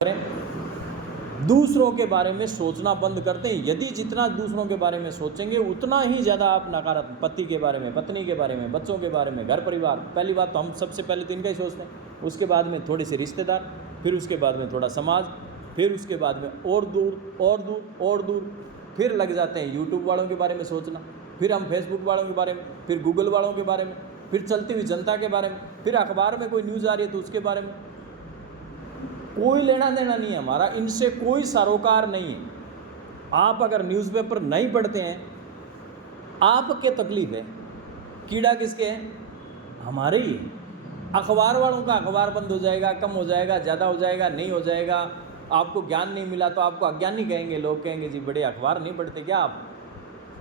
करें, दूसरों के बारे में सोचना बंद करते हैं। यदि जितना दूसरों के बारे में सोचेंगे उतना ही ज़्यादा आप नकारात्मक, पति के बारे में, पत्नी के बारे में, बच्चों के बारे में, घर परिवार, पहली बात तो हम सबसे पहले तो इनका ही सोचते हैं, उसके बाद में थोड़े से रिश्तेदार, फिर उसके बाद में थोड़ा समाज, फिर उसके बाद में और दूर और दूर और दूर, फिर लग जाते हैं यूट्यूब वालों के बारे में सोचना, फिर हम फेसबुक वालों के बारे में, फिर गूगल वालों के बारे में, फिर चलती हुई जनता के बारे में, फिर अखबार में कोई न्यूज़ आ रही है तो उसके बारे में। कोई लेना देना नहीं है हमारा, इनसे कोई सरोकार नहीं है। आप अगर न्यूज़पेपर नहीं पढ़ते हैं, आपके तकलीफ है, कीड़ा किसके है? हमारे ही है। अखबार वालों का अखबार बंद हो जाएगा, कम हो जाएगा, ज़्यादा हो जाएगा, नहीं हो जाएगा, आपको ज्ञान नहीं मिला तो आपको अज्ञानी कहेंगे, लोग कहेंगे जी बड़े अखबार नहीं पढ़ते क्या आप?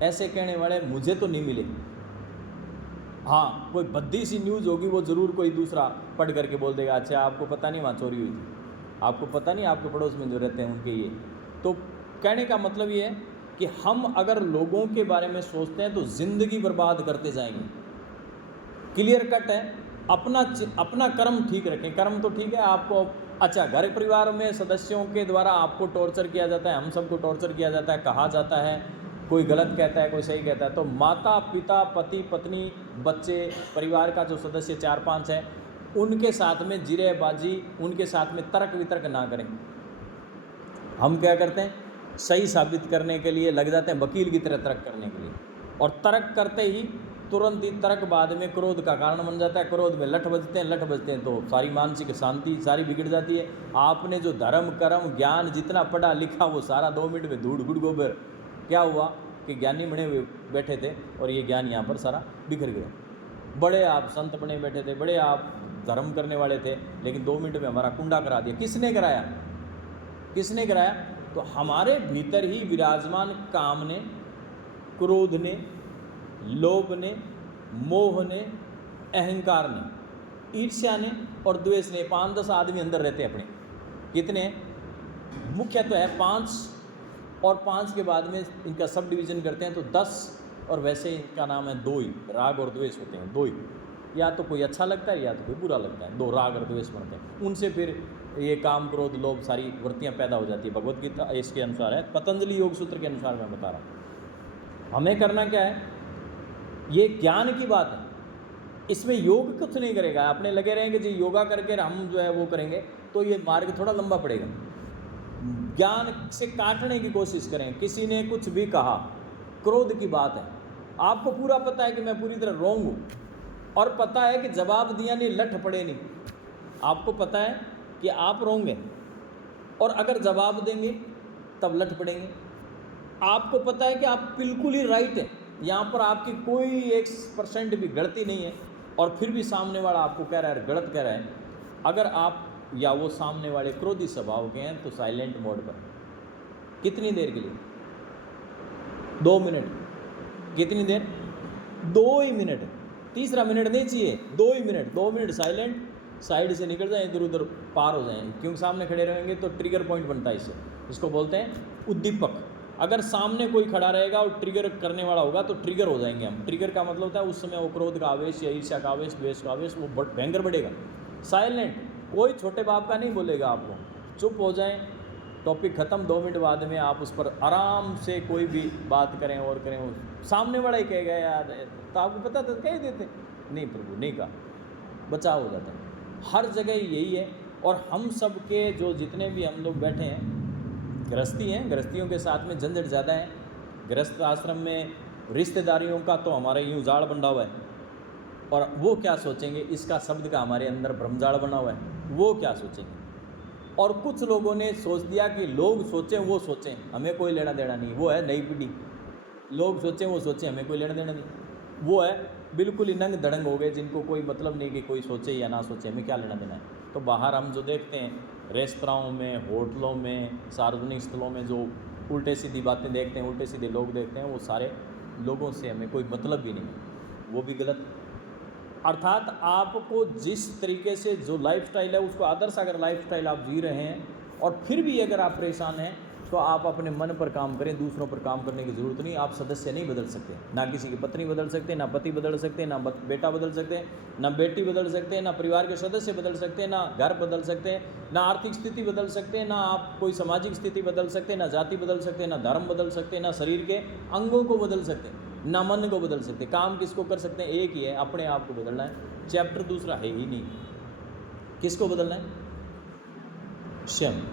ऐसे कहने वाले मुझे तो नहीं मिले। हाँ, कोई भद्दी सी न्यूज़ होगी वो ज़रूर कोई दूसरा पढ़ करके बोल देगा, अच्छा आपको पता नहीं वहाँ चोरी हुई थी, आपको पता नहीं आपके पड़ोस में जो रहते हैं उनके ये। तो कहने का मतलब ये है कि हम अगर लोगों के बारे में सोचते हैं तो ज़िंदगी बर्बाद करते जाएंगे। क्लियर कट है। अपना कर्म ठीक रखें। कर्म तो ठीक है आपको, अच्छा घर परिवार में सदस्यों के द्वारा आपको टॉर्चर किया जाता है, हम सबको टॉर्चर किया जाता है, कहा जाता है, कोई गलत कहता है, कोई सही कहता है, तो माता पिता, पति पत्नी, बच्चे, परिवार का जो सदस्य 4-5 है, उनके साथ में जिरेबाजी, उनके साथ में तर्क वितर्क ना करें। हम क्या करते हैं, सही साबित करने के लिए लग जाते हैं वकील की तरह तर्क करने के लिए, और तर्क करते ही तुरंत ही तर्क बाद में क्रोध का कारण बन जाता है। क्रोध में लठ बजते हैं तो सारी मानसिक शांति सारी बिगड़ जाती है। आपने जो धर्म कर्म ज्ञान जितना पढ़ा लिखा वो सारा 2 मिनट में धूड़ गुड़ गोबर। क्या हुआ कि ज्ञानी बने हुए बैठे थे और ये ज्ञान यहाँ पर सारा बिखर गया। बड़े आप संत बने बैठे थे, बड़े आप धर्म करने वाले थे, लेकिन 2 मिनट में हमारा कुंडा करा दिया। किसने कराया? किसने कराया? तो हमारे भीतर ही विराजमान काम ने, क्रोध ने, लोभ ने, मोह ने, अहंकार ने, ईर्ष्या ने और द्वेष ने, 5-10 आदमी अंदर रहते हैं अपने। कितने? मुख्य तो है 5, और 5 के बाद में इनका सब डिवीज़न करते हैं तो 10, और वैसे इनका नाम है 2 ही। राग और द्वेष होते हैं 2 ही, या तो कोई अच्छा लगता है या तो कोई बुरा लगता है, 2 राग और द्वेष बनते हैं। उनसे फिर ये काम क्रोध लोभ सारी वृत्तियाँ पैदा हो जाती है। भगवत गीता इसके अनुसार है, पतंजलि योग सूत्र के अनुसार मैं बता रहा हूँ। हमें करना क्या है, ये ज्ञान की बात है, इसमें योग कुछ नहीं करेगा। आपने लगे रहेंगे जी योगा करके हम जो है वो करेंगे तो ये मार्ग थोड़ा लंबा पड़ेगा। ज्ञान से काटने की कोशिश करें। किसी ने कुछ भी कहा, क्रोध की बात है, आपको पूरा पता है कि मैं पूरी तरह रॉन्ग हूँ, और पता है कि जवाब दिया नहीं, लठ पड़े नहीं, आपको पता है कि आप रॉन्ग हैं, और अगर जवाब देंगे तब लठ पड़ेंगे। आपको पता है कि आप बिल्कुल ही राइट हैं, यहाँ पर आपकी कोई 1% भी गलती नहीं है, और फिर भी सामने वाला आपको कह रहा है गलत कह रहा है। अगर आप या वो सामने वाले क्रोधी स्वभाव के हैं तो साइलेंट मोड पर कितनी देर के लिए? 2 मिनट। कितनी देर? 2 ही मिनट। तीसरा मिनट नहीं चाहिए, 2 ही मिनट। 2 मिनट साइलेंट, साइड से निकल जाएं, इधर उधर पार हो जाएं, क्योंकि सामने खड़े रहेंगे तो ट्रिगर पॉइंट बनता है। इसको बोलते हैं उद्दीपक। अगर सामने कोई खड़ा रहेगा और ट्रिगर करने वाला होगा तो ट्रिगर हो जाएंगे हम। ट्रिगर का मतलब होता है उस समय वो क्रोध का आवेश या ईर्ष्या का आवेश, द्वेष का आवेश वो भयंकर बढ़ेगा। साइलेंट, कोई छोटे बाप का नहीं बोलेगा आपको, चुप हो जाएं, टॉपिक ख़त्म। 2 मिनट बाद में आप उस पर आराम से कोई भी बात करें और करें, सामने वाला ही कहेगा यार तो आपको पता तो कह देते, नहीं प्रभु नहीं कहा, बचाव हो जाता है। हर जगह यही है। और हम सब के जो जितने भी हम लोग बैठे हैं गृहस्थी हैं, गृहस्थियों के साथ में झंझट ज़्यादा है। गृहस्थ आश्रम में रिश्तेदारियों का तो हमारे यूँ जाड़ बंधा हुआ है, और वो क्या सोचेंगे इसका शब्द का हमारे अंदर ब्रह्मजाल बना हुआ है, वो क्या सोचेंगे। और कुछ लोगों ने सोच दिया कि लोग सोचें वो सोचें, हमें कोई लेना देना नहीं। वो है नई पीढ़ी, लोग सोचें वो सोचें, हमें कोई लेना देना नहीं। वो है बिल्कुल ही नंग धड़ंग हो गए, जिनको कोई मतलब नहीं कि कोई सोचे या ना सोचे, हमें क्या लेना देना है। तो बाहर हम जो देखते हैं रेस्तराओं में, होटलों में, सार्वजनिक स्थलों में जो उल्टे सीधी बातें देखते हैं, उल्टे सीधे लोग देखते हैं, वो सारे लोगों से हमें कोई मतलब भी नहीं, वो भी गलत। अर्थात आपको जिस तरीके से जो लाइफस्टाइल है उसको आदर्श अगर लाइफस्टाइल आप जी रहे हैं और फिर भी अगर आप परेशान हैं तो तो आप अपने मन पर काम करें, दूसरों पर काम करने की ज़रूरत नहीं। आप सदस्य नहीं बदल सकते, ना किसी की पत्नी बदल सकते, ना पति बदल सकते, ना बेटा बदल सकते, ना बेटी बदल सकते, ना परिवार के सदस्य बदल सकते, ना घर बदल सकते, ना आर्थिक स्थिति बदल सकते, ना आप कोई सामाजिक स्थिति बदल सकते, ना जाति बदल सकते, ना धर्म बदल सकते, ना शरीर के अंगों को बदल सकते, ना मन को बदल सकते। काम किसको कर सकते हैं? एक ही है, अपने आप को बदलना है। चैप्टर दूसरा है ही नहीं। किसको बदलना है? स्वयं।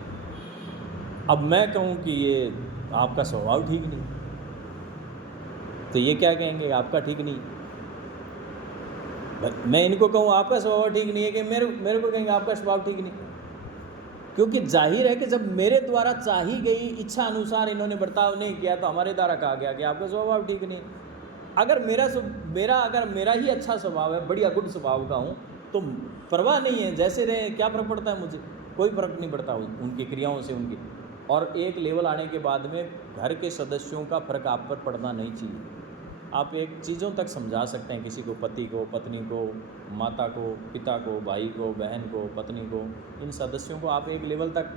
अब मैं कहूँ कि ये आपका स्वभाव ठीक नहीं, तो ये क्या कहेंगे? आपका ठीक नहीं। मैं इनको कहूँ आपका स्वभाव ठीक नहीं है, कि मेरे को कहेंगे आपका स्वभाव ठीक नहीं। क्योंकि जाहिर है कि जब मेरे द्वारा चाही गई इच्छा अनुसार इन्होंने बर्ताव नहीं किया, तो हमारे द्वारा कहा गया कि आपका स्वभाव ठीक नहीं। अगर मेरा ही अच्छा स्वभाव है, बढ़िया गुड स्वभाव का हूँ, तो परवाह नहीं है, जैसे रहे, क्या फर्क पड़ता है मुझे? कोई फर्क नहीं पड़ता उनकी क्रियाओं से, उनकी। और एक लेवल आने के बाद में घर के सदस्यों का फर्क आप पर पड़ना नहीं चाहिए। आप एक चीज़ों तक समझा सकते हैं किसी को, पति को, पत्नी को, माता को, पिता को, भाई को, बहन को, पत्नी को, इन सदस्यों को आप एक लेवल तक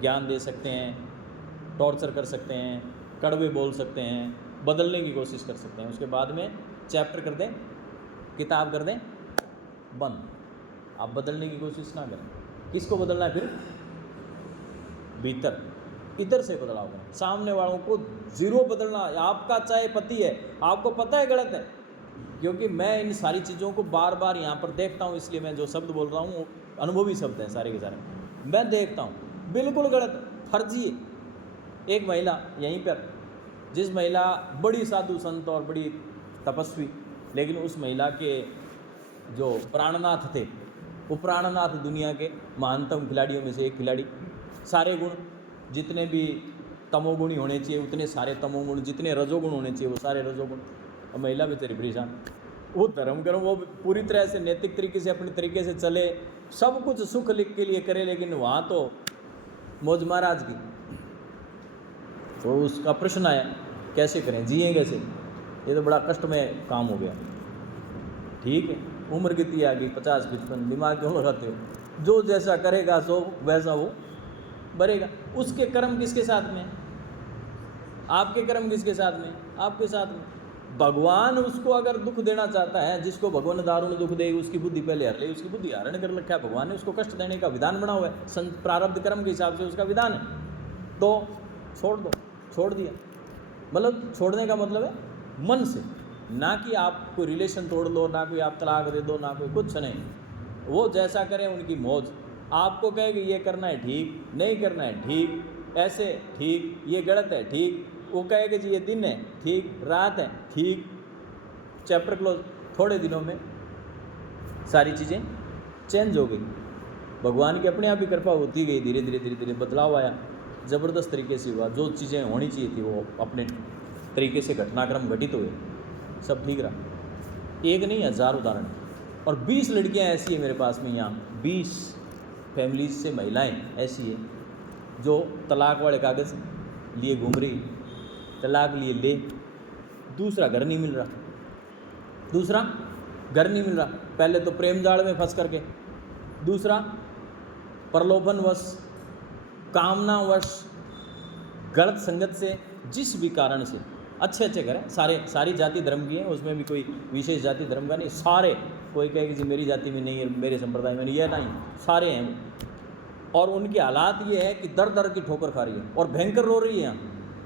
ज्ञान दे सकते हैं, टॉर्चर कर सकते हैं, कड़वे बोल सकते हैं, बदलने की कोशिश कर सकते हैं। उसके बाद में चैप्टर कर दें, किताब कर दें बंद। आप बदलने की कोशिश ना करें। किसको बदलना है फिर? भीतर, इधर से बदलाव करें। सामने वालों को जीरो बदलना। आपका चाहे पति है, आपको पता है गलत है, क्योंकि मैं इन सारी चीज़ों को बार बार यहाँ पर देखता हूँ, इसलिए मैं जो शब्द बोल रहा हूँ अनुभवी शब्द हैं सारे के सारे। मैं देखता हूँ बिल्कुल गलत, फर्जी। एक महिला यहीं पर, जिस महिला बड़ी साधु संत और बड़ी तपस्वी, लेकिन उस महिला के जो प्राणनाथ थे, वो प्राणनाथ दुनिया के महानतम खिलाड़ियों में से एक खिलाड़ी। सारे गुण जितने भी तमोगुणी होने चाहिए उतने सारे तमोगुण, जितने रजोगुण होने चाहिए वो सारे रजोगुण। और महिला बेचारी परेशान, वो धर्म कर्म वो पूरी तरह से नैतिक तरीके से अपने तरीके से चले, सब कुछ सुख लिख के लिए करे, लेकिन वहाँ तो मौज महाराज की। तो उसका प्रश्न आया कैसे करें, जिए कैसे? ये तो बड़ा कष्ट में काम हो गया। ठीक है, उम्र कितनी आ गई, 50-55, दिमाग क्यों लगाते हो? जो जैसा करेगा सो वैसा वो बनेगा। उसके कर्म किसके साथ में? आपके कर्म किसके साथ में? आपके साथ में। भगवान उसको अगर दुख देना चाहता है, जिसको भगवान दारुण दुख देगी उसकी बुद्धि पहले हर ले। उसकी बुद्धि हरण कर रखा है भगवान ने, उसको कष्ट देने का विधान बना हुआ है, प्रारब्ध कर्म के हिसाब से उसका विधान है। तो छोड़ दो, छोड़ दिया। मतलब छोड़ने का मतलब है मन से, ना कि आप कोई रिलेशन तोड़ लो, ना कोई आप तलाक दे दो, ना कोई कुछ नहीं। वो जैसा करें उनकी मौज। आपको कहे कि ये करना है ठीक, नहीं करना है ठीक, ऐसे ठीक, ये गलत है ठीक। वो कहेगा जी ये दिन है ठीक, रात है ठीक, चैप्टर क्लोज। थोड़े दिनों में सारी चीज़ें चेंज हो गई। भगवान की अपने आप ही कृपा होती गई, धीरे धीरे धीरे धीरे बदलाव आया, ज़बरदस्त तरीके से हुआ। जो चीज़ें होनी चाहिए थी वो अपने तरीके से घटनाक्रम घटित हुए, सब ठीक रहा। एक नहीं, 1000 उदाहरण। और 20 लड़कियां ऐसी हैं मेरे पास में, यहाँ 20 फैमिलीज से महिलाएं ऐसी हैं जो तलाक वाले कागज़ लिए घूम रही, तलाक लिए ले, दूसरा घर नहीं मिल रहा, दूसरा घर नहीं मिल रहा। पहले तो प्रेम जाल में फंस करके, दूसरा प्रलोभनवश, कामनावश, गलत संगत से, जिस भी कारण से। अच्छे अच्छे घर हैं, सारी जाति धर्म की हैं, उसमें भी कोई विशेष जाति धर्म का नहीं, सारे। कोई कहे कि जी मेरी जाति में नहीं है, मेरे संप्रदाय में नहीं, यह नहीं, सारे हैं वो। और उनके हालात ये है कि दर दर की ठोकर खा रही है और भयंकर रो रही है।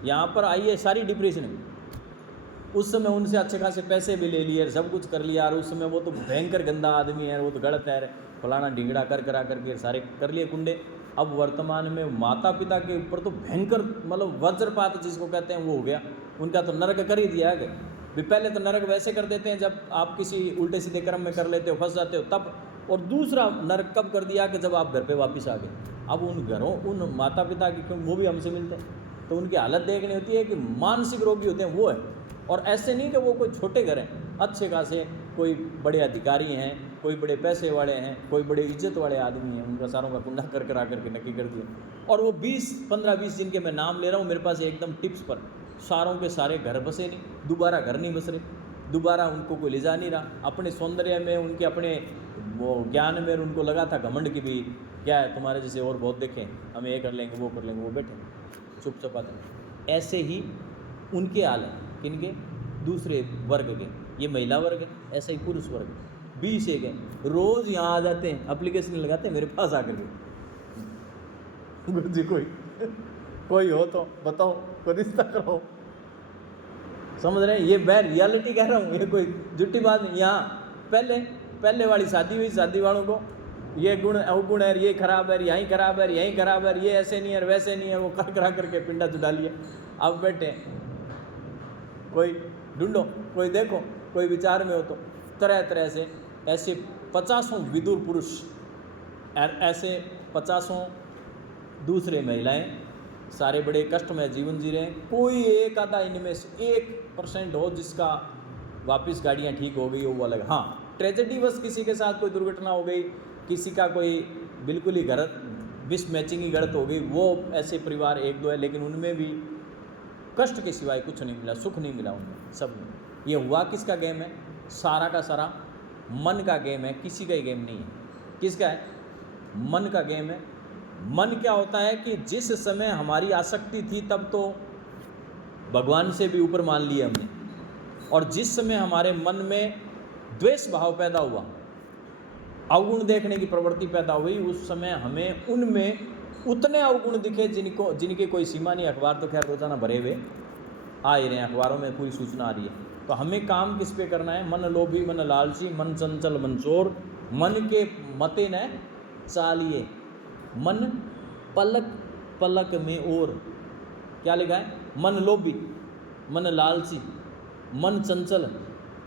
यहाँ पर आई है सारी डिप्रेशन में। उस समय उनसे अच्छे खासे पैसे भी ले लिए, सब कुछ कर लिया, और उस समय वो तो भयंकर गंदा आदमी है, वो तो गलत है, फलाना ढिंगड़ा कर करा करके सारे कर लिए कुंडे। अब वर्तमान में माता पिता के ऊपर तो भयंकर, मतलब वज्रपात जिसको कहते हैं वो हो गया। उनका तो नरक कर ही दिया है भी। पहले तो नरक वैसे कर देते हैं जब आप किसी उल्टे सीधे कर्म में कर लेते हो, फंस जाते हो तब। और दूसरा नरक कब कर दिया कि जब आप घर पे वापस आ गए। अब उन घरों, उन माता पिता की, क्योंकि वो भी हमसे मिलते हैं, तो उनकी हालत देखनी होती है कि मानसिक रोगी होते हैं वो है। और ऐसे नहीं कि वो कोई छोटे घर हैं, अच्छे खासे, कोई बड़े अधिकारी हैं, कोई बड़े पैसे वाले हैं, कोई बड़े इज्जत वाले आदमी हैं, उनका सारों का कुंडा कर करा करके नक्की कर दिया। और वो 15-20 जिनके मैं नाम ले रहा हूँ मेरे पास एकदम टिप्स पर, सारों के सारे घर बसे नहीं, दोबारा घर नहीं बस रहे, दोबारा उनको कोई ले जा नहीं रहा। अपने सौंदर्य में, उनके अपने वो ज्ञान में उनको लगा था घमंड की भी क्या है, तुम्हारे जैसे और बहुत देखें, हम ये कर लेंगे वो कर लेंगे, वो बैठे चुप चपाते नहीं। ऐसे ही उनके हाल हैं, किनके? दूसरे वर्ग के। ये महिला वर्ग है, ऐसा ही पुरुष वर्ग 20 एक है, रोज़ यहाँ आ जाते हैं, एप्लीकेशन लगाते हैं मेरे पास आकर के, गुरु जी कोई हो तो बताओ, कोई रिश्ता कराओ। समझ रहे हैं? ये मैं रियलिटी कह रहा हूँ, ये कोई झूठी बात नहीं। यहाँ पहले वाली शादी हुई, शादी वालों को ये गुण अवगुण है, ये खराब है, यहीं खराब है, यहीं खराब है, ये ऐसे नहीं है, वैसे नहीं है, वो करा करके पिंडा चुड़ा लिया। अब बैठे कोई ढूंढो, कोई देखो, कोई विचार में हो तो तरह तरह से ऐसे 50 विदुर पुरुष, ऐसे 50 दूसरे महिलाएं, सारे बड़े कष्ट में जीवन जी रहे हैं। कोई एक आधा इनमें से 1% हो जिसका वापस गाड़ियाँ ठीक हो गई हो, वो अलग। हाँ, ट्रेजेडी बस किसी के साथ कोई दुर्घटना हो गई, किसी का कोई बिल्कुल ही गलत मिसमैचिंग ही गलत हो गई, वो ऐसे परिवार 1-2 है, लेकिन उनमें भी कष्ट के सिवाय कुछ नहीं मिला, सुख नहीं मिला उनमें, सब में। ये हुआ किसका गेम है? सारा का सारा मन का गेम है, किसी का ही गेम नहीं है। किसका है? मन का गेम है। मन क्या होता है कि जिस समय हमारी आसक्ति थी तब तो भगवान से भी ऊपर मान लिया हमने, और जिस समय हमारे मन में द्वेष भाव पैदा हुआ, अवगुण देखने की प्रवृत्ति पैदा हुई, उस समय हमें उनमें उतने अवगुण दिखे जिनकी कोई सीमा नहीं। अखबार तो खैर रोजाना भरे हुए आ ही रहे हैं, अखबारों में पूरी सूचना आ रही है। तो हमें काम किस पे करना है? मन लोभी, मन लालची, मन चंचल, मन चोर, मन के मते न चालिए, मन पलक पलक में और। क्या लिखा है? मन लोभी, मन लालची, मन चंचल,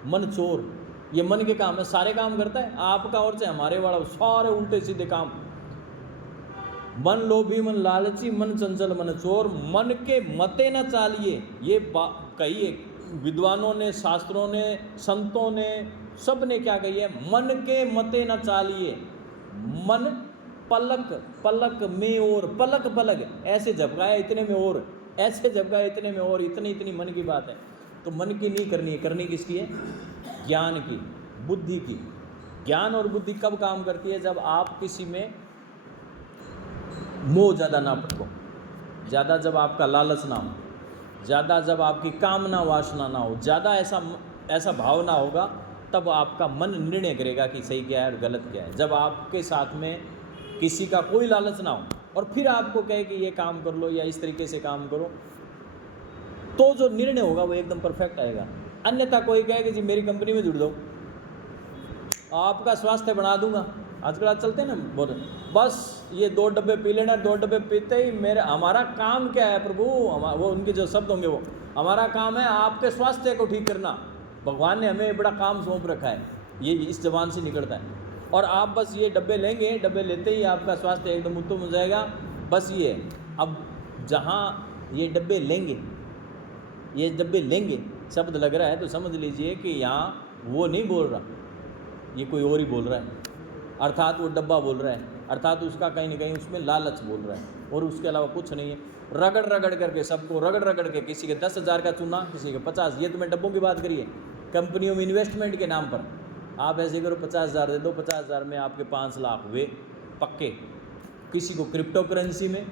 मन चोर। ये मन के काम है, सारे काम करता है आपका और चाहे हमारे वाला, सारे उल्टे सीधे काम। मन लोभी, मन लालची, मन चंचल, मन चोर, मन के मते न चालिए। ये कही है विद्वानों ने, शास्त्रों ने, संतों ने, सब ने क्या कही है? मन के मते न चालिए। मन पलक पलक में और, पलक पलक ऐसे झपकाया इतने में और, ऐसे झपकाया इतने में और, इतनी मन की बात है। तो मन की नहीं करनी है, करनी किसकी है? ज्ञान की, बुद्धि की। ज्ञान और बुद्धि कब काम करती है? जब आप किसी में मोह ज़्यादा ना पटको, ज़्यादा जब आपका लालच ना हो, ज़्यादा जब आपकी कामना वासना ना हो, ज़्यादा ऐसा भाव ना होगा, तब आपका मन निर्णय करेगा कि सही क्या है और गलत क्या है। जब आपके साथ में किसी का कोई लालच ना हो और फिर आपको कहे कि ये काम कर लो या इस तरीके से काम करो, तो जो निर्णय होगा वो एकदम परफेक्ट आएगा। अन्यथा कोई कहे कि जी मेरी कंपनी में जुड़ जाओ, आपका स्वास्थ्य बना दूंगा, आजकल आज चलते हैं ना बहुत, बस ये 2 डब्बे पी लेना, 2 डब्बे पीते ही हमारा काम क्या है प्रभु, वो उनके जो शब्द होंगे वो, हमारा काम है आपके स्वास्थ्य को ठीक करना। भगवान ने हमें बड़ा काम सौंप रखा है, ये इस जबान से निकलता है। और आप बस ये डब्बे लेंगे, डब्बे लेते ही आपका स्वास्थ्य एकदम उत्तम हो जाएगा। बस ये अब जहाँ ये डब्बे लेंगे शब्द लग रहा है, तो समझ लीजिए कि यहाँ वो नहीं बोल रहा, ये कोई और ही बोल रहा है, अर्थात वो डब्बा बोल रहा है, अर्थात उसका कहीं ना कहीं उसमें लालच बोल रहा है, और उसके अलावा कुछ नहीं है। रगड़ करके सबको रगड़ के, किसी के 10,000 का चूना, किसी के 50। ये तो मैं डब्बों की बात करिए। कंपनियों में इन्वेस्टमेंट के नाम पर आप ऐसे करो 50,000 दे दो, 50,000 में आपके 5 लाख हुए पक्के। किसी को क्रिप्टो करेंसी में,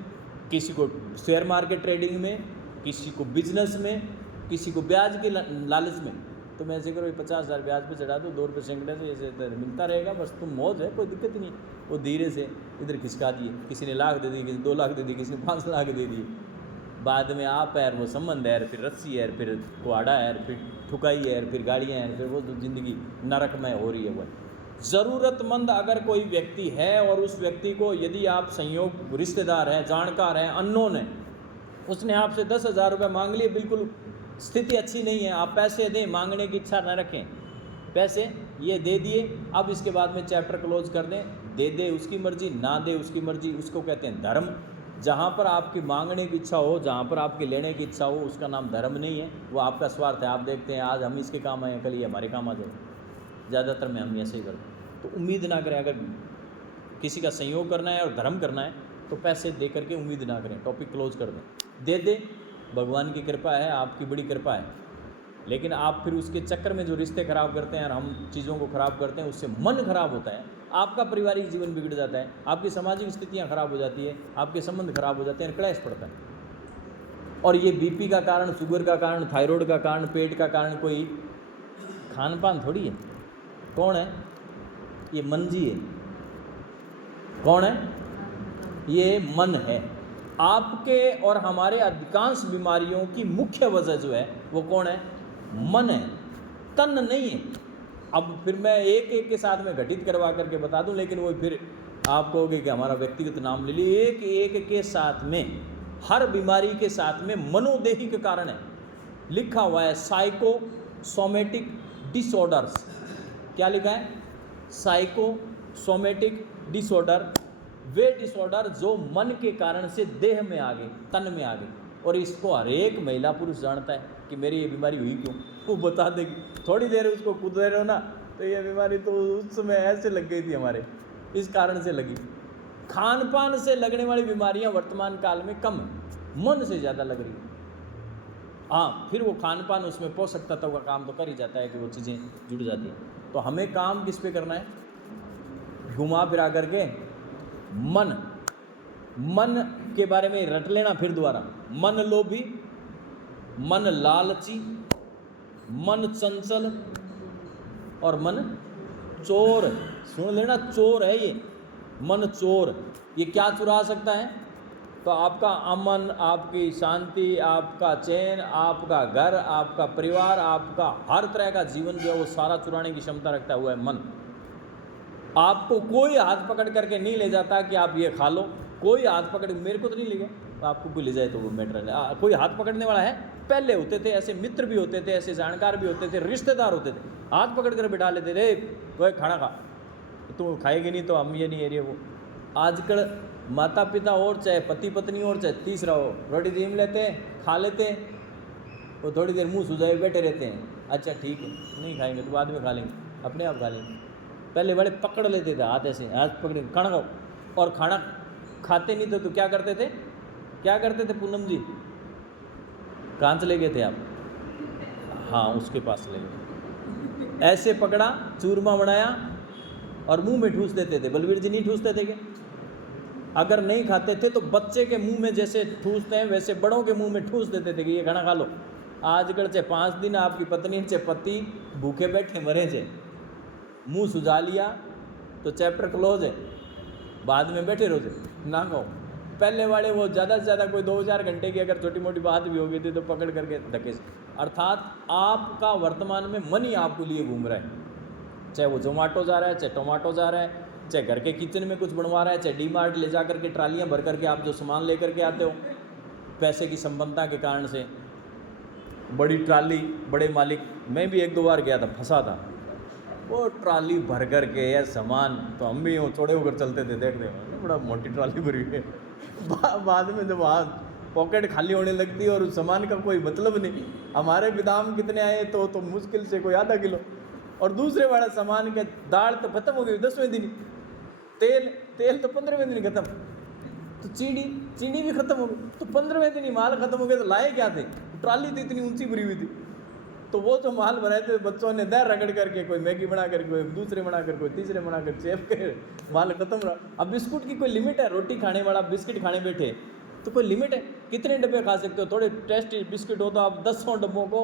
किसी को शेयर मार्केट ट्रेडिंग में, किसी को बिजनेस में, किसी को ब्याज के लालच में। तो मैं ऐसे करो 50,000 ब्याज पे चढ़ा दो, 2 रुपये सैकड़े से ऐसे मिलता रहेगा, बस तुम मौज है, कोई दिक्कत नहीं। वो धीरे से इधर खिसका दिए, किसी ने लाख दे दी, किसी 2 लाख दे दी, किसी ने 5 लाख दे दिए। बाद में आप है, वो संबंध है, फिर रस्सी है, फिर कुआड़ा है, फिर ठुकाई है, फिर गाड़ियाँ हैं, फिर वो ज़िंदगी नरकमय हो रही है। वो ज़रूरतमंद अगर कोई व्यक्ति है और उस व्यक्ति को यदि आप संयोग रिश्तेदार हैं, जानकार हैं, अननोन है, उसने आपसे 10,000 रुपये मांग लिए, बिल्कुल स्थिति अच्छी नहीं है, आप पैसे दें, मांगने की इच्छा न रखें, पैसे ये दे दिए, अब इसके बाद में चैप्टर क्लोज कर दें, दे उसकी मर्जी, ना दे उसकी मर्जी, उसको कहते हैं धर्म। जहाँ पर आपकी मांगने की इच्छा हो, जहाँ पर आपकी लेने की इच्छा हो, उसका नाम धर्म नहीं है, वो आपका स्वार्थ है। आप देखते हैं आज हम इसके काम आए, कल ये हमारे काम आ जाए, ज़्यादातर में हम ऐसे ही करते हैं। तो उम्मीद ना करें, अगर किसी का संयोग करना है और धर्म करना है तो पैसे दे करके उम्मीद ना करें, टॉपिक क्लोज कर दें। दे दे, भगवान की कृपा है, आपकी बड़ी कृपा है, लेकिन आप फिर उसके चक्कर में जो रिश्ते खराब करते हैं और हम चीज़ों को खराब करते हैं, उससे मन खराब होता है, आपका पारिवारिक जीवन बिगड़ जाता है, आपकी सामाजिक स्थितियां खराब हो जाती है, आपके संबंध खराब हो जाते हैं, क्लेश पड़ता है। और ये बीपी का कारण, शुगर का कारण, थायराइड का कारण, पेट का कारण कोई खान पान थोड़ी है। कौन है? ये मन जी है। कौन है? ये मन है। आपके और हमारे अधिकांश बीमारियों की मुख्य वजह जो है वो कौन है? मन है, तन नहीं है। अब फिर मैं एक एक के साथ में घटित करवा करके बता दूं, लेकिन वो फिर आप कहोगे कि हमारा व्यक्तिगत नाम ले लिए। एक एक के साथ में, हर बीमारी के साथ में मनोदेहिक कारण है। लिखा हुआ है साइकोसोमेटिक डिसऑर्डर्स। क्या लिखा है? साइकोसोमेटिक डिसऑर्डर, वे डिसऑर्डर जो मन के कारण से देह में आ गए, तन में आ गए। और इसको हर एक महिला पुरुष जानता है कि मेरी ये बीमारी हुई क्यों, वो बता देगी। थोड़ी देर उसको कूद रहे हो ना, तो ये बीमारी तो उस समय ऐसे लग गई थी हमारे, इस कारण से लगी। खान पान से लगने वाली बीमारियां वर्तमान काल में कम है, मन से ज़्यादा लग रही है। हाँ, फिर वो खान पान उसमें पोषक तत्व का काम तो कर ही जाता है कि वो चीज़ें जुड़ जाती हैं। तो हमें काम किस पे करना है? घुमा फिरा करके मन के बारे में रट लेना। फिर दोबारा, मन लोभी, मन लालची, मन चंचल और मन चोर। सुन लेना, चोर है ये मन, चोर। ये क्या चुरा सकता है? तो आपका अमन, आपकी शांति, आपका चैन, आपका घर, आपका परिवार, आपका हर तरह का जीवन जो है वो सारा चुराने की क्षमता रखता हुआ है मन। आपको कोई हाथ पकड़ करके नहीं ले जाता कि आप ये खा लो। कोई हाथ पकड़, मेरे को तो नहीं ले गया, तो आपको कोई ले जाए तो वो मैटर है। कोई हाथ पकड़ने वाला है? पहले होते थे, ऐसे मित्र भी होते थे, ऐसे जानकार भी होते थे, रिश्तेदार होते थे, हाथ पकड़ कर बिठा लेते थे, कोई खाना खा, तू खाएगी नहीं तो हम ये नहीं है रे वो। आजकल माता पिता और चाहे पति पत्नी और चाहे तीसरा हो, रोटी जीम लेते हैं, खा लेते हैं, वो थोड़ी देर मुंह सुझाए बैठे रहते हैं। अच्छा ठीक है, नहीं खाएंगे तो बाद में खा लेंगे, अपने आप खा लेंगे। पहले बड़े पकड़ लेते थे हाथ, ऐसे हाथ पकड़े खाना खाओ। और खाना खाते नहीं थे तो क्या करते थे? क्या करते थे पूनम जी? कहाँ से ले गए थे आप? हाँ, उसके पास ले गए। ऐसे पकड़ा, चूरमा बनाया और मुंह में ठूस देते थे। बलवीर जी नहीं ठूसते थे क्या? अगर नहीं खाते थे तो बच्चे के मुंह में जैसे ठूसते हैं वैसे बड़ों के मुंह में ठूस देते थे कि ये खाना खा लो। आजकल चाहे 5 दिन आपकी पत्नी चाहे पति भूखे बैठे मरे थे, मुंह सुझा लिया तो चैप्टर क्लोज है, बाद में बैठे रहो थे ना खाओ। पहले वाले वो ज़्यादा से ज़्यादा कोई 2-4 घंटे की अगर छोटी मोटी बात भी हो गई थी तो पकड़ करके धक्के से। अर्थात आपका वर्तमान में मन ही आपको लिए घूम रहा है, चाहे वो जोमेटो जा रहा है, चाहे टोमेटो जा रहा है, चाहे घर के किचन में कुछ बनवा रहा है, चाहे डी-मार्ट ले जा करके ट्रालियाँ भर करके आप जो सामान ले करके आते हो पैसे की संबंधता के कारण से, बड़ी ट्राली, बड़े मालिक। मैं भी 1-2 बार गया था, फंसा था, वो ट्राली भर कर के या सामान, तो हम भी चौड़े होकर चलते थे, देखते हैं बड़ा मोटी ट्राली भरी है। बाद में जब हाथ पॉकेट खाली होने लगती है और उस सामान का कोई मतलब नहीं। हमारे गोदाम कितने आए तो मुश्किल से कोई आधा किलो, और दूसरे वाला सामान के दाल तो खत्म हो गई 10वें दिन, तेल तो 15वें दिन खत्म, तो चीनी भी खत्म हो गई, तो 15वें दिन ही माल खत्म हो गया। तो लाए क्या थे? ट्राली तो इतनी ऊंची भरी हुई थी, तो वो जो माल भराए थे बच्चों ने दर रगड़ करके, कोई मैगी बना कर, कोई दूसरे बना कर, कोई तीसरे बना कर, चेप के माल खत्म रहा। अब बिस्कुट की कोई लिमिट है? रोटी खाने वाला बिस्किट खाने बैठे तो कोई लिमिट है? कितने डब्बे खा सकते हो? थोड़े टेस्टी बिस्किट हो तो आप 10 डब्बों को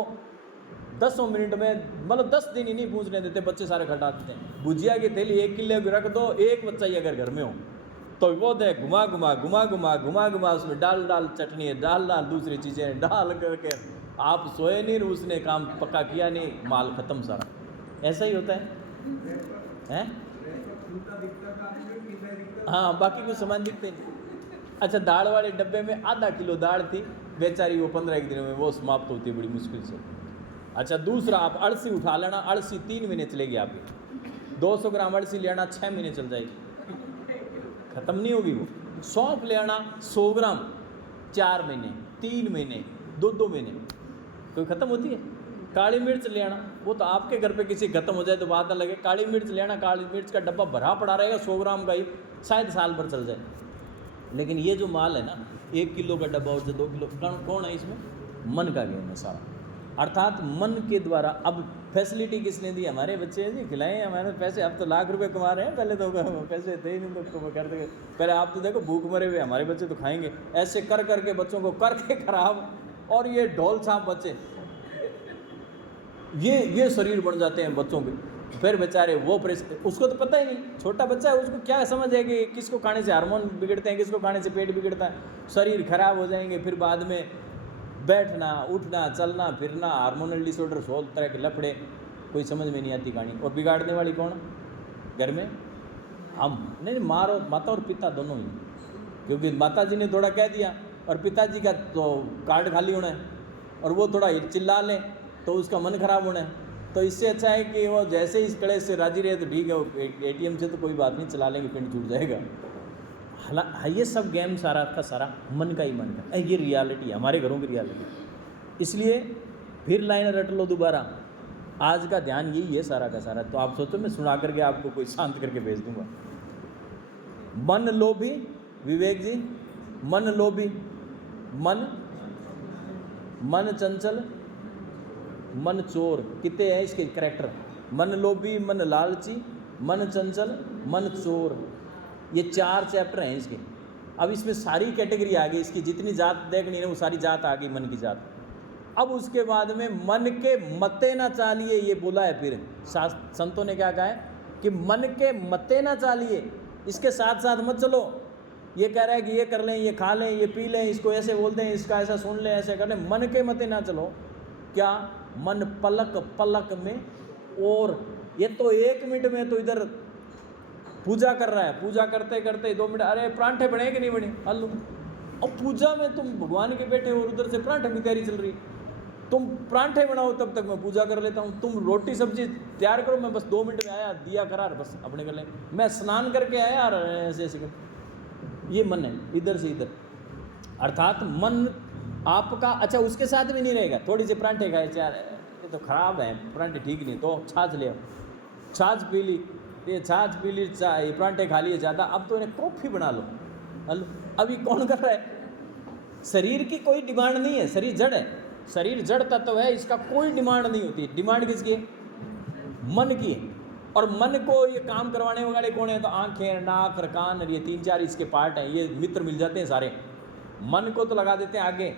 10 मिनट में, मतलब 10 दिन ही नहीं पूछने देते, बच्चे सारे खटा देते हैं। भुजिया की थैली 1 किलो की रख दो, एक बच्चा ही अगर घर में हो तो वो दे घुमा घुमा उसमें डाल चटनी है, डाल दूसरी चीज़ें डाल करके, आप सोए नहीं, उसने काम पक्का किया नहीं, माल खत्म सारा। ऐसा ही होता है? हाँ, बाकी कुछ सामान दिखते नहीं। अच्छा, दाल वाले डब्बे में आधा किलो दाल थी, बेचारी वो 15 दिनों में वो समाप्त होती है बड़ी मुश्किल से। अच्छा, दूसरा आप अड़सी उठा लेना, अड़सी 3 महीने चलेगी आपकी। 200 ग्राम अड़सी ले आना, 6 महीने चल जाएगी, ख़त्म नहीं होगी वो। सौंफ ले आना 100 ग्राम, 4 महीने, 3 महीने, 2 महीने, कोई ख़त्म होती है? काली मिर्च ले आना, वो तो आपके घर पे किसी खत्म हो जाए तो बात अलग है। काली मिर्च ले आना, काली मिर्च का डब्बा भरा पड़ा रहेगा 100 ग्राम का ही, शायद साल भर चल जाए। लेकिन ये जो माल है ना, 1 किलो का डब्बा हो जाए 2 किलो, कौन है इसमें? मन का गेम है सारा। अर्थात मन के द्वारा। अब फैसिलिटी किसने दी? हमारे बच्चे जी खिलाएं, हमारे पैसे, अब तो लाख रुपए कमा रहे हैं, पहले तो पैसे थे ही नहीं तो करते। पहले आप तो देखो भूख मरे हुए, हमारे बच्चे तो खाएंगे। ऐसे कर करके बच्चों को करके खराब, और ये ढोल छाप बच्चे, ये शरीर बन जाते हैं बच्चों के। फिर बेचारे वो उसको तो पता ही नहीं, छोटा बच्चा है, उसको क्या समझ है कि किसको खाने से हार्मोन बिगड़ते हैं, किसको खाने से पेट बिगड़ता है, शरीर खराब हो जाएंगे, फिर बाद में बैठना उठना चलना फिरना, हार्मोनल डिसऑर्डर, 100 तरह के लफड़े, कोई समझ में नहीं आती कहानी। और बिगाड़ने वाली कौन? घर में हम नहीं, माता और पिता दोनों ही, क्योंकि माता जी ने थोड़ा कह दिया और पिताजी का तो कार्ड खाली होना है, और वो थोड़ा चिल्ला लें तो उसका मन खराब होना है। तो इससे अच्छा है कि वो जैसे इस कड़े से राजी रहे तो ठीक है, एटीएम से तो कोई बात नहीं, चला लेंगे, पिंड छूट जाएगा। ये सब गेम सारा का सारा मन का ही मन का, ये रियलिटी, हमारे घरों की रियलिटी। इसलिए फिर लाइन रट लो दोबारा, आज का ध्यान यही है सारा का सारा। तो आप सोचो मैं सुना करके आपको कोई शांत करके भेज दूंगा। मन लोभी, विवेक जी, मन लोभी, मन चंचल, मन चोर, कितने हैं इसके कैरेक्टर? मन लोभी, मन लालची, मन चंचल, मन चोर, ये 4 चैप्टर हैं इसके। अब इसमें सारी कैटेगरी आ गई, इसकी जितनी जात देखनी है वो सारी जात आ गई, मन की जात। अब उसके बाद में मन के मते ना चालिए, ये बोला है। फिर संतों ने क्या कहा है कि मन के मते ना चालिए, इसके साथ साथ मत चलो। ये कह रहा है कि ये कर लें, ये खा लें, ये पी लें, इसको ऐसे बोल दें, इसका ऐसा सुन लें, ऐसे कर लें, मन के मते ना चलो। क्या? मन पलक पलक में, और ये तो 1 मिनट में तो इधर पूजा कर रहा है, पूजा करते करते 2 मिनट, अरे परांठे बने कि नहीं बने, हल्लो। और पूजा में तुम भगवान के बैठे हो और उधर से परांठे की तैयारी चल रही, तुम परांठे बनाओ तब तक मैं पूजा कर लेता हूँ। तुम रोटी सब्जी तैयार करो, मैं बस 2 मिनट में आया, दिया करार, बस अपने कर लें, मैं स्नान करके आया, ऐसे ऐसे कर। ये मन है इधर से इधर, अर्थात मन आपका अच्छा उसके साथ भी नहीं रहेगा। थोड़ी सी परांठे खाए, चार ये तो खराब है परांठे, ठीक नहीं, तो छाछ ले आओ, छाछ पी ली, ये छाछ पी ली, ये परांठे खा लिए ज़्यादा, अब तो इन्हें कॉफ़ी बना लो। हलो, अभी कौन कर रहा है? शरीर की कोई डिमांड नहीं है, शरीर जड़ है, शरीर जड़ तत्व है, इसका कोई डिमांड नहीं होती। डिमांड किसकी है? मन की है। और मन को ये काम करवाने वाले कौन है? तो आंखें, नाक, कान, ये 3-4 इसके पार्ट हैं, ये मित्र मिल जाते हैं सारे। मन को तो लगा देते हैं आगे,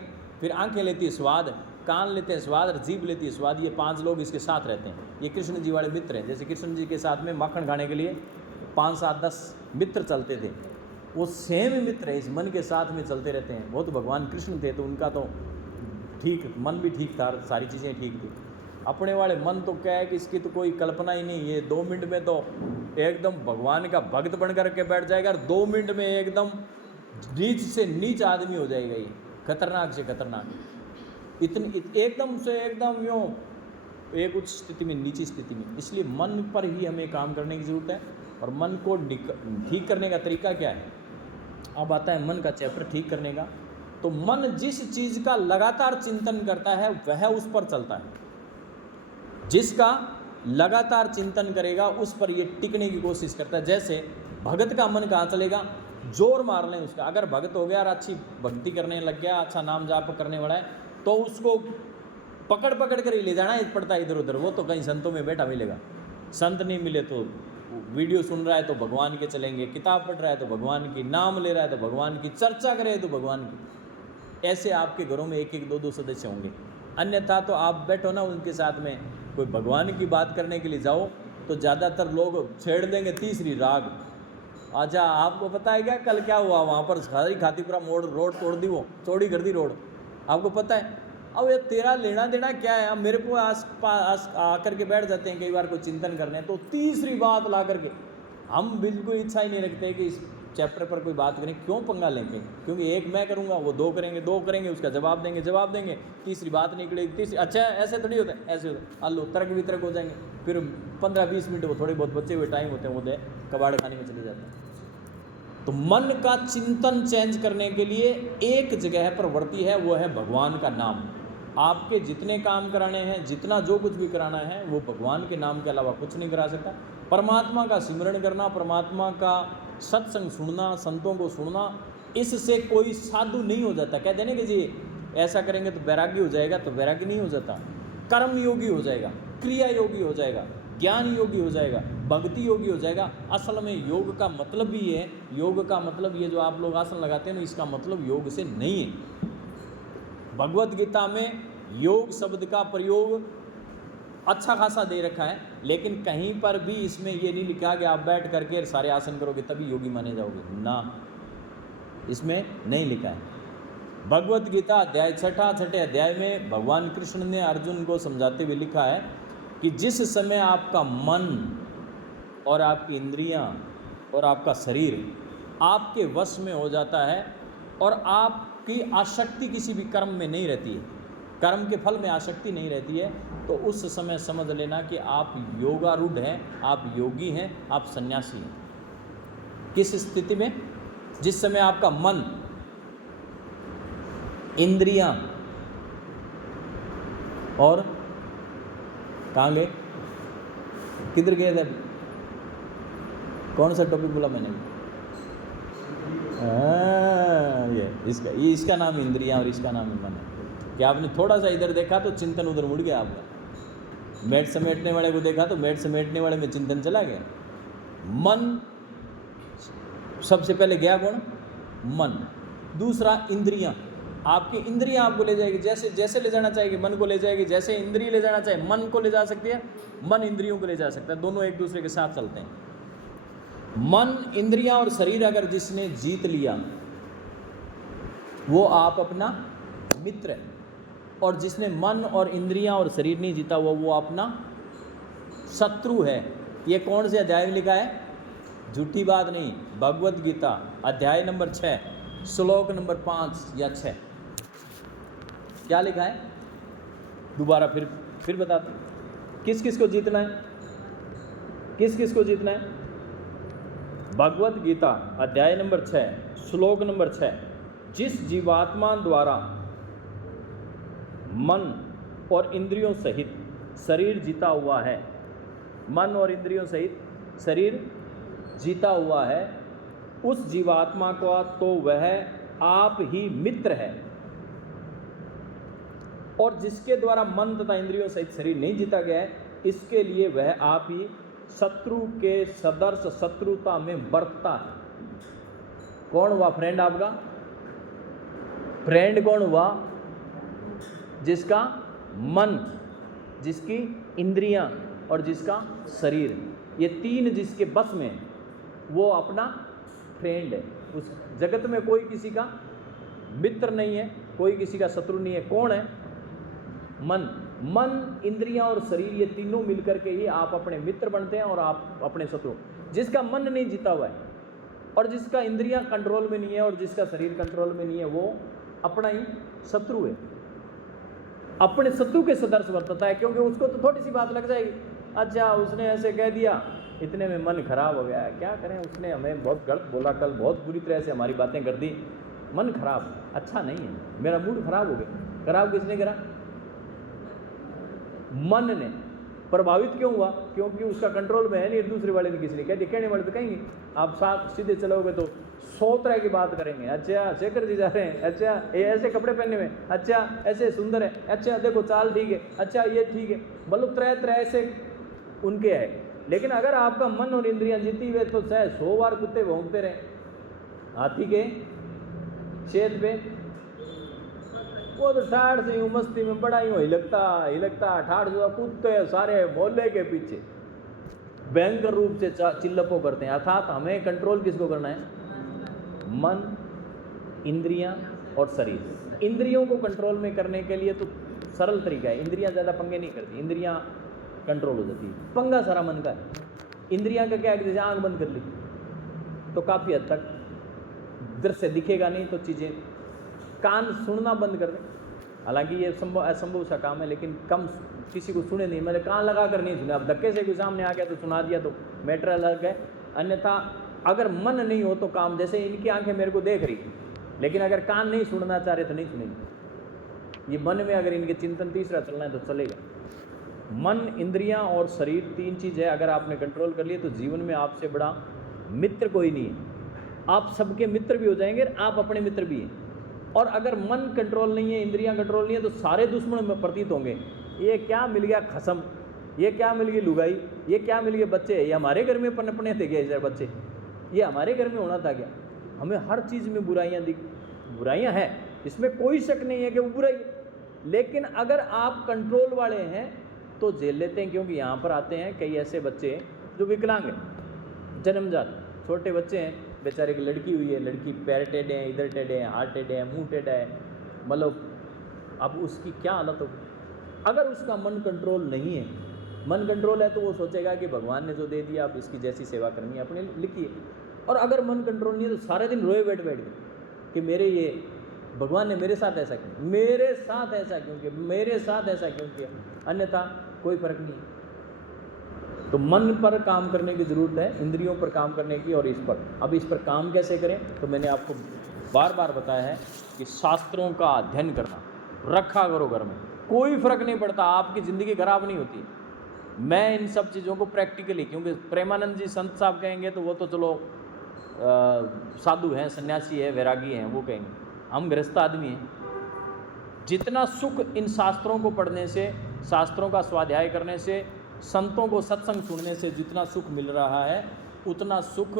फिर आंखें लेती है स्वाद, कान लेते हैं स्वाद, और जीभ लेती है स्वाद। ये 5 लोग इसके साथ रहते हैं, ये कृष्ण जी वाले मित्र हैं। जैसे कृष्ण जी के साथ में माखन खाने के लिए 5, 7, 10 मित्र चलते थे, वो सेम मित्र है, इस मन के साथ में चलते रहते हैं। वो तो भगवान कृष्ण थे, तो उनका तो ठीक, मन भी ठीक था, सारी चीज़ें ठीक थी। अपने वाले मन तो क्या है कि इसकी तो कोई कल्पना ही नहीं। ये 2 मिनट में तो एकदम भगवान का भक्त बन करके बैठ जाएगा, और 2 मिनट में एकदम नीच से नीच आदमी हो जाएगा, ये खतरनाक से खतरनाक, इतनी एकदम से एकदम यूँ एक उच्च स्थिति में नीची स्थिति में। इसलिए मन पर ही हमें काम करने की ज़रूरत है। और मन को ठीक करने का तरीका क्या है? अब आता है मन का चैप्टर ठीक करने का। तो मन जिस चीज़ का लगातार चिंतन करता है वह उस पर चलता है, जिसका लगातार चिंतन करेगा उस पर ये टिकने की कोशिश करता है। जैसे भगत का मन कहाँ चलेगा? जोर मार लें उसका। अगर भगत हो गया और अच्छी भक्ति करने लग गया, अच्छा नाम जाप करने वाला है, तो उसको पकड़ पकड़ कर ही ले जाना ही पड़ता है इधर उधर। वो तो कहीं संतों में बैठा मिलेगा, संत नहीं मिले तो वीडियो सुन रहा है तो भगवान के चलेंगे, किताब पढ़ रहा है तो भगवान की, नाम ले रहा है तो भगवान की, चर्चा करे तो भगवान की। ऐसे आपके घरों में 1-1, 2-2 सदस्य होंगे। अन्यथा तो आप बैठो ना उनके साथ में, कोई भगवान की बात करने के लिए जाओ तो ज़्यादातर लोग छेड़ देंगे तीसरी राग। अच्छा, आपको पता है क्या कल क्या हुआ वहाँ पर? सारी खातीपुरा मोड़ रोड तोड़ दी, वो चौड़ी कर दी रोड, आपको पता है? अब ये तेरा लेना देना क्या है? अब मेरे को आस पास आकर के बैठ जाते हैं कई बार कोई चिंतन करने, तो तीसरी बात ला करके हम बिल्कुल इच्छा ही नहीं रखते कि इस चैप्टर पर कोई बात करें। क्यों पंगा लेंगे? क्योंकि एक मैं करूँगा, वो 2 करेंगे, 2 करेंगे, उसका जवाब देंगे, तीसरी बात निकलेगी, तीसरी। अच्छा ऐसे थोड़ी होता है, ऐसे होता है, आलू तर्क वितर्क हो जाएंगे, फिर 15-20 मिनट वो थोड़े बहुत बचे हुए टाइम होते हैं, वो कबाड़ खाने में चले जाते हैं। तो मन का चिंतन चेंज करने के लिए एक जगह पर वर्ती है, वो है भगवान का नाम। आपके जितने काम कराने हैं, जितना जो कुछ भी कराना है, वो भगवान के नाम के अलावा कुछ नहीं करा सकता। परमात्मा का सिमरण करना, परमात्मा का सत्संग सुनना, संतों को सुनना, इससे कोई साधु नहीं हो जाता। कहते हैं कि जी ऐसा करेंगे तो वैराग्य हो जाएगा, तो वैराग्य नहीं हो जाता। कर्म योगी हो जाएगा, क्रिया योगी हो जाएगा, ज्ञान योगी हो जाएगा, भक्ति योगी हो जाएगा। असल में योग का मतलब भी है, योग का मतलब ये जो आप लोग आसन लगाते हैं ना, इसका मतलब योग से नहीं है। भगवत गीता में योग शब्द का प्रयोग अच्छा खासा दे रखा है, लेकिन कहीं पर भी इसमें ये नहीं लिखा कि आप बैठ करके सारे आसन करोगे तभी योगी माने जाओगे, ना, इसमें नहीं लिखा है। भगवत गीता अध्याय 6 अध्याय में भगवान कृष्ण ने अर्जुन को समझाते हुए लिखा है कि जिस समय आपका मन और आपकी इंद्रियां और आपका शरीर आपके वश में हो जाता है और आपकी आसक्ति किसी भी कर्म में नहीं रहती है, कर्म के फल में आसक्ति नहीं रहती है, तो उस समय समझ लेना कि आप योगारूढ़ हैं, आप योगी हैं, आप सन्यासी हैं। किस स्थिति में? जिस समय आपका मन, इंद्रियां और कहाँ गए, किधर गए थे? कौन सा टॉपिक बोला मैंने? इसका नाम इंद्रियां और इसका नाम मन है। कि आपने थोड़ा सा इधर देखा तो चिंतन उधर मुड़ गया आपका, मेट समेटने वाले को देखा तो मेट समेटने वाले में चिंतन चला गया। मन सबसे पहले गया, कौन? मन। दूसरा इंद्रियां, आपकी इंद्रियां आपको ले जाएगी, जैसे जैसे ले जाना चाहेगी मन को ले जाएगी, जैसे इंद्रिय ले जाना चाहे मन को ले जा सकती है, मन इंद्रियों को ले जा सकता है, दोनों एक दूसरे के साथ चलते हैं। मन, इंद्रियां और शरीर अगर जिसने जीत लिया वो आप अपना मित्र है, और जिसने मन और इंद्रियां और शरीर नहीं जीता वो अपना शत्रु है। ये कौन से अध्याय में लिखा है? झूठी बात नहीं, भगवत गीता अध्याय नंबर 6 श्लोक नंबर 5 या 6। क्या लिखा है? दोबारा फिर बताते, किस किस को जीतना है, किस किस को जीतना है? भगवत गीता अध्याय नंबर 6 श्लोक नंबर 6, जिस जीवात्मा द्वारा मन और इंद्रियों सहित शरीर जीता हुआ है, मन और इंद्रियों सहित शरीर जीता हुआ है, उस जीवात्मा का तो वह आप ही मित्र है, और जिसके द्वारा मन तथा इंद्रियों सहित शरीर नहीं जीता गया है, इसके लिए वह आप ही शत्रु के सदर्श शत्रुता में बरतता है। कौन हुआ फ्रेंड आपका? फ्रेंड कौन हुआ? जिसका मन, जिसकी इंद्रियां और जिसका शरीर, ये तीन जिसके बस में, वो अपना फ्रेंड है। उस जगत में कोई किसी का मित्र नहीं है, कोई किसी का शत्रु नहीं है। कौन है? मन। मन, इंद्रियां और शरीर, ये तीनों मिलकर के ही आप अपने मित्र बनते हैं और आप अपने शत्रु। जिसका मन नहीं जीता हुआ है और जिसका इंद्रियां कंट्रोल में नहीं है और जिसका शरीर कंट्रोल में नहीं है, वो अपना ही शत्रु है, अपने शत्रु के सदर्श बरतता है। क्योंकि उसको तो थोड़ी सी बात लग जाएगी, अच्छा उसने ऐसे कह दिया, इतने में मन खराब हो गया है, क्या करें, उसने हमें बहुत गलत बोला, कल बहुत बुरी तरह से हमारी बातें कर दी, मन खराब, अच्छा नहीं है, मेरा मूड खराब हो गया। खराब किसने करा? मन ने। प्रभावित क्यों हुआ? क्योंकि उसका कंट्रोल में है नहीं, दूसरे वाले ने किसी ने कह दिया। कहने वाले तो कहेंगे, आप साथ सीधे चलोगे तो 100 तरह की बात करेंगे। अच्छा शेखर जी जा रहे हैं, अच्छा ये ऐसे कपड़े पहने हुए, अच्छा ऐसे सुंदर है, अच्छा देखो चाल ठीक है, अच्छा ये ठीक है, मतलब तरह तरह से उनके है। लेकिन अगर आपका मन और इंद्रियां जीती हुए तो चाहे 100 बार कुत्ते भौंकते रहे हाथी के छेद पे, वो तो ठाठ से यूँ मस्ती में बड़ा यूँ हिलकता ठाठ जो कूदते सारे मोहल्ले के पीछे भयंकर रूप से चिल्लपो करते हैं। अर्थात हमें कंट्रोल किसको करना है? मन, इंद्रियां और शरीर। इंद्रियों को कंट्रोल में करने के लिए तो सरल तरीका है, इंद्रियां ज़्यादा पंगे नहीं करती, इंद्रियां कंट्रोल हो जाती है। पंगा सारा मन का है। इंद्रियां का क्या है कि जैसे आँख बंद कर ली तो काफ़ी हद तक दृश्य दिखेगा नहीं, तो चीज़ें, कान सुनना बंद कर दें, हालांकि ये असंभव सा काम है, लेकिन कम किसी को सुने नहीं, मतलब कान लगा कर नहीं सुने। अब धक्के से कोई सामने आ गया तो सुना दिया तो मैटर अलग है। अन्यथा अगर मन नहीं हो तो काम, जैसे इनकी आंखें मेरे को देख रही, लेकिन अगर कान नहीं सुनना चाह रहे तो नहीं सुनेंगे। ये मन में अगर इनके चिंतन तीसरा चलना है तो चलेगा। मन, इंद्रियां और शरीर, तीन चीज़ है, अगर आपने कंट्रोल कर लिए तो जीवन में आपसे बड़ा मित्र कोई नहीं है। आप सबके मित्र भी हो जाएंगे, आप अपने मित्र भी हैं। और अगर मन कंट्रोल नहीं है, इंद्रियां कंट्रोल नहीं है, तो सारे दुश्मन में प्रतीत होंगे। ये क्या मिल गया खसम, ये क्या मिल गई लुगाई, ये क्या मिल गए बच्चे, ये हमारे घर में पनपने थे क्या सर बच्चे, ये हमारे घर में होना था क्या? हमें हर चीज़ में बुराइयाँ हैं, इसमें कोई शक नहीं है कि वो बुरा ही है। लेकिन अगर आप कंट्रोल वाले हैं तो झेल लेते हैं, क्योंकि यहाँ पर आते हैं कई ऐसे बच्चे जो विकलांग हैं, जन्मजात छोटे बच्चे हैं, बेचारे की लड़की हुई है, लड़की पैर टेढ़े हैं, इधर टेढ़े हैं, हाथ टेढ़े हैं, मुंह टेढ़ा है, मतलब अब उसकी क्या हालत होगी। अगर उसका मन कंट्रोल नहीं है, मन कंट्रोल है तो वो सोचेगा कि भगवान ने जो दे दिया अब इसकी जैसी सेवा करनी है अपने लिखिए। और अगर मन कंट्रोल नहीं है तो सारे दिन रोए बैठ के कि मेरे ये भगवान ने मेरे साथ ऐसा किया, मेरे साथ ऐसा क्यों किया, मेरे साथ ऐसा क्यों किया, अन्यथा कोई फर्क नहीं। तो मन पर काम करने की ज़रूरत है, इंद्रियों पर काम करने की, और इस पर अब इस पर काम कैसे करें, तो मैंने आपको बार बार बताया है कि शास्त्रों का अध्ययन करना रखा करो घर में, कोई फ़र्क नहीं पड़ता, आपकी ज़िंदगी खराब नहीं होती। मैं इन सब चीज़ों को प्रैक्टिकली, क्योंकि प्रेमानंद जी संत साहब कहेंगे तो वो तो चलो साधु हैं, सन्यासी है, वैरागी हैं, वो कहेंगे, हम गृहस्थ आदमी हैं। जितना सुख इन शास्त्रों को पढ़ने से, शास्त्रों का स्वाध्याय करने से, संतों को सत्संग सुनने से जितना सुख मिल रहा है, उतना सुख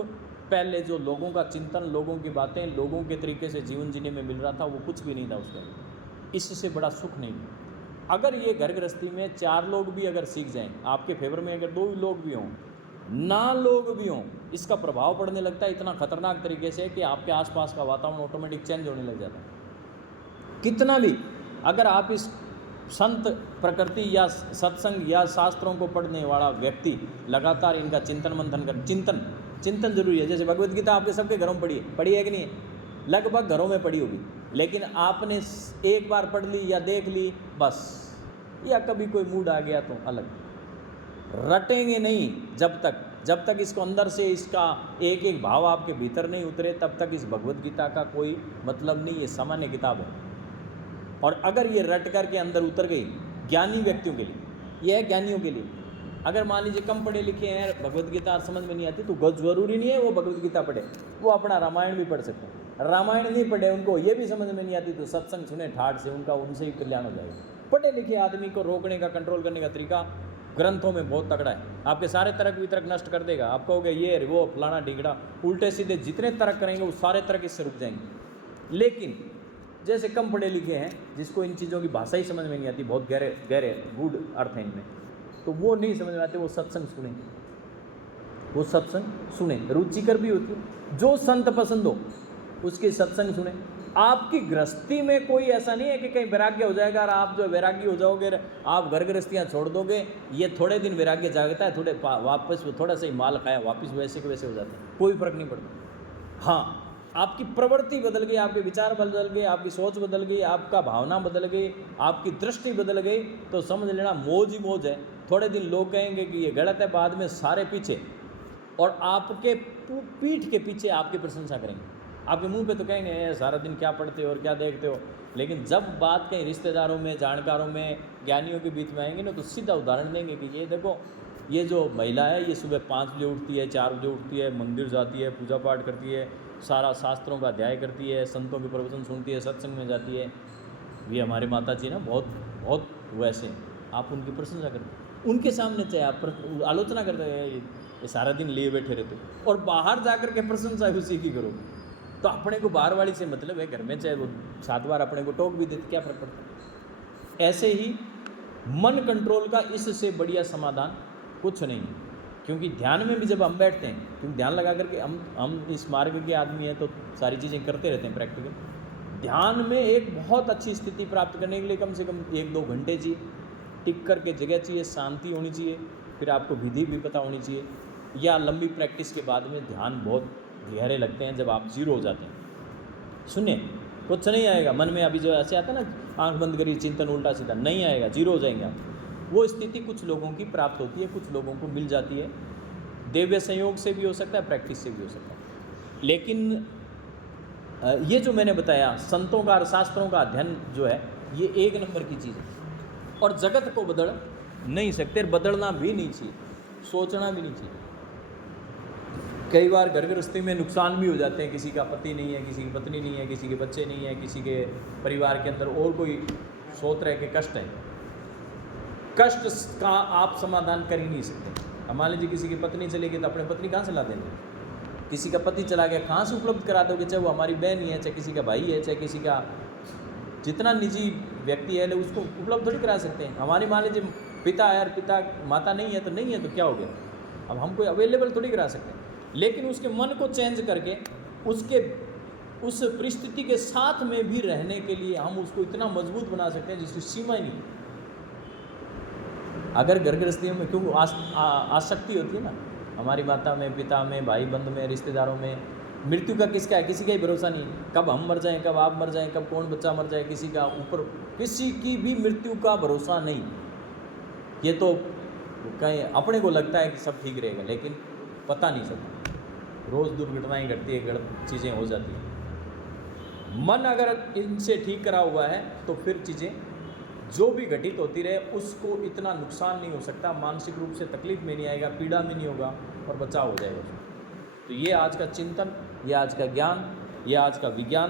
पहले जो लोगों का चिंतन, लोगों की बातें, लोगों के तरीके से जीवन जीने में मिल रहा था, वो कुछ भी नहीं था उसका। इससे बड़ा सुख नहीं। अगर ये घर गृहस्थी में 4 लोग भी अगर सीख जाएं, आपके फेवर में अगर 2 लोग भी हों, ना लोग भी हों, इसका प्रभाव पड़ने लगता है इतना खतरनाक तरीके से कि आपके आसपास का वातावरण ऑटोमेटिक चेंज होने लग जाता है। कितना भी अगर आप इस संत प्रकृति या सत्संग या शास्त्रों को पढ़ने वाला व्यक्ति लगातार इनका चिंतन मंथन कर, चिंतन जरूरी है। जैसे भगवद गीता आपके सबके घरों में पढ़ी है कि नहीं है? लगभग घरों में पढ़ी होगी, लेकिन आपने एक बार पढ़ ली या देख ली बस, या कभी कोई मूड आ गया तो अलग, रटेंगे नहीं जब तक इसको अंदर से इसका एक एक भाव आपके भीतर नहीं उतरे, तब तक इस भगवद गीता का कोई मतलब नहीं। ये सामान्य किताब है, और अगर ये रट करके अंदर उतर गई, ज्ञानी व्यक्तियों के लिए, यह है ज्ञानियों के लिए। अगर मान लीजिए कम पढ़े लिखे हैं, भगवद गीता समझ में नहीं आती, तो जरूरी नहीं है वो भगवद गीता पढ़े, वो अपना रामायण भी पढ़ सकते हैं। रामायण नहीं पढ़े, उनको ये भी समझ में नहीं आती, तो सत्संग सुने ठाठ से, उनसे ही कल्याण हो जाएगा। पढ़े लिखे आदमी को रोकने का, कंट्रोल करने का तरीका ग्रंथों में बहुत तगड़ा है। आपके सारे तर्क वितर्क नष्ट कर देगा। आप कहोगे ये वो फलाना ढिगड़ा, उल्टे सीधे जितने तर्क करेंगे वो सारे तर्क इससे रुक जाएंगे। लेकिन जैसे कम पढ़े लिखे हैं, जिसको इन चीज़ों की भाषा ही समझ में नहीं आती, बहुत गहरे गूढ़ अर्थ हैं इनमें, तो वो नहीं समझ में आते, वो सत्संग सुने, वो सत्संग सुने, रुचिकर भी होती है। जो संत पसंद हो उसके सत्संग सुने। आपकी गृहस्थी में कोई ऐसा नहीं है कि कहीं वैराग्य हो जाएगा और आप जो वैराग्य हो जाओगे, आप घर गृहस्थियाँ छोड़ दोगे, ये थोड़े दिन वैराग्य जागता है, थोड़े वापस थोड़ा सा ही माल खाया वापस वैसे के वैसे हो जाते हैं, कोई फर्क नहीं पड़ता। हाँ, आपकी प्रवृत्ति बदल गई, आपके विचार बदल गए, आपकी सोच बदल गई, आपका भावना बदल गई, आपकी दृष्टि बदल गई, तो समझ लेना मौज ही मौज है। थोड़े दिन लोग कहेंगे कि ये गलत है, बाद में सारे पीछे और आपके पीठ के पीछे आपकी प्रशंसा करेंगे। आपके मुंह पे तो कहेंगे सारा दिन क्या पढ़ते हो और क्या देखते हो, लेकिन जब बात कहीं रिश्तेदारों में, जानकारों में, ज्ञानियों के बीच में आएंगे ना, तो सीधा उदाहरण देंगे कि ये देखो, ये जो महिला है ये सुबह 5 बजे उठती है, 4 बजे उठती है, मंदिर जाती है, पूजा पाठ करती है, सारा शास्त्रों का अध्याय करती है, संतों के प्रवचन सुनती है, सत्संग में जाती है। ये हमारे माता जी ना बहुत वैसे, आप उनकी प्रशंसा करते, उनके सामने चाहे आप आलोचना करते हैं, ये सारा दिन लिए बैठे रहते, और बाहर जाकर के प्रशंसा उसी की करो, तो अपने को बाहर वाली से मतलब है, घर में चाहे वो 7 बार अपने को टोक भी देते, क्या फर्क पड़ता है। ऐसे ही मन कंट्रोल का इससे बढ़िया समाधान कुछ नहीं है। क्योंकि ध्यान में भी जब हम बैठते हैं, क्योंकि ध्यान लगा करके हम इस मार्ग के आदमी हैं, तो सारी चीज़ें करते रहते हैं प्रैक्टिकल। ध्यान में एक बहुत अच्छी स्थिति प्राप्त करने के लिए कम से कम 1-2 घंटे चाहिए, टिक करके जगह चाहिए, शांति होनी चाहिए, फिर आपको विधि भी पता होनी चाहिए, या लंबी प्रैक्टिस के बाद में ध्यान बहुत गहरे लगते हैं जब आप जीरो हो जाते हैं। सुनिए, कुछ नहीं आएगा मन में, अभी जो ऐसे आता है ना, आंख बंद करिए, चिंतन उल्टा सीधा नहीं आएगा, जीरो हो जाएंगे आप। वो स्थिति कुछ लोगों की प्राप्त होती है, कुछ लोगों को मिल जाती है, दिव्य संयोग से भी हो सकता है, प्रैक्टिस से भी हो सकता है। लेकिन ये जो मैंने बताया, संतों का और शास्त्रों का अध्ययन जो है, ये 1 नंबर की चीज़ है, और जगत को बदल नहीं सकते, बदलना भी नहीं चाहिए, सोचना भी नहीं चाहिए। कई बार घर गृहस्थी में नुकसान भी हो जाते हैं, किसी का पति नहीं है, किसी की पत्नी नहीं है, किसी के बच्चे नहीं है, किसी के परिवार के अंदर और कोई 100 तरह के कष्ट हैं। कष्ट का आप समाधान कर ही नहीं सकते। मान लीजिए किसी की पत्नी चली गई, तो अपने पत्नी कहाँ से ला देंगे? किसी का पति चला गया, कहाँ से उपलब्ध करा दोगे? चाहे वो हमारी बहन ही है, चाहे किसी का भाई है, चाहे किसी का जितना निजी व्यक्ति है उसको उपलब्ध थोड़ी करा सकते हैं। हमारी मान लीजिए पिता है और पिता माता नहीं है तो क्या हो गया, अब हम कोई अवेलेबल थोड़ी करा सकते हैं। लेकिन उसके मन को चेंज करके उसके उस परिस्थिति के साथ में भी रहने के लिए हम उसको इतना मजबूत बना सकते हैं जिसकी सीमा ही नहीं। अगर घर गृहस्थियों में क्यों आसक्ति होती है ना, हमारी माता में, पिता में, भाई बंध में, रिश्तेदारों में, मृत्यु का किसका है, किसी का ही भरोसा नहीं। कब हम मर जाएं, कब आप मर जाएं, कब कौन बच्चा मर जाए, किसी का ऊपर किसी की भी मृत्यु का भरोसा नहीं। ये तो कहीं अपने को लगता है कि सब ठीक रहेगा, लेकिन पता नहीं चलता, रोज़ दुर्घटनाएं घटती है, चीज़ें हो जाती हैं। मन अगर इनसे ठीक करा हुआ है तो फिर चीज़ें जो भी घटित होती रहे उसको इतना नुकसान नहीं हो सकता, मानसिक रूप से तकलीफ में नहीं आएगा, पीड़ा में नहीं होगा और बचाव हो जाएगा। तो ये आज का चिंतन, ये आज का ज्ञान, ये आज का विज्ञान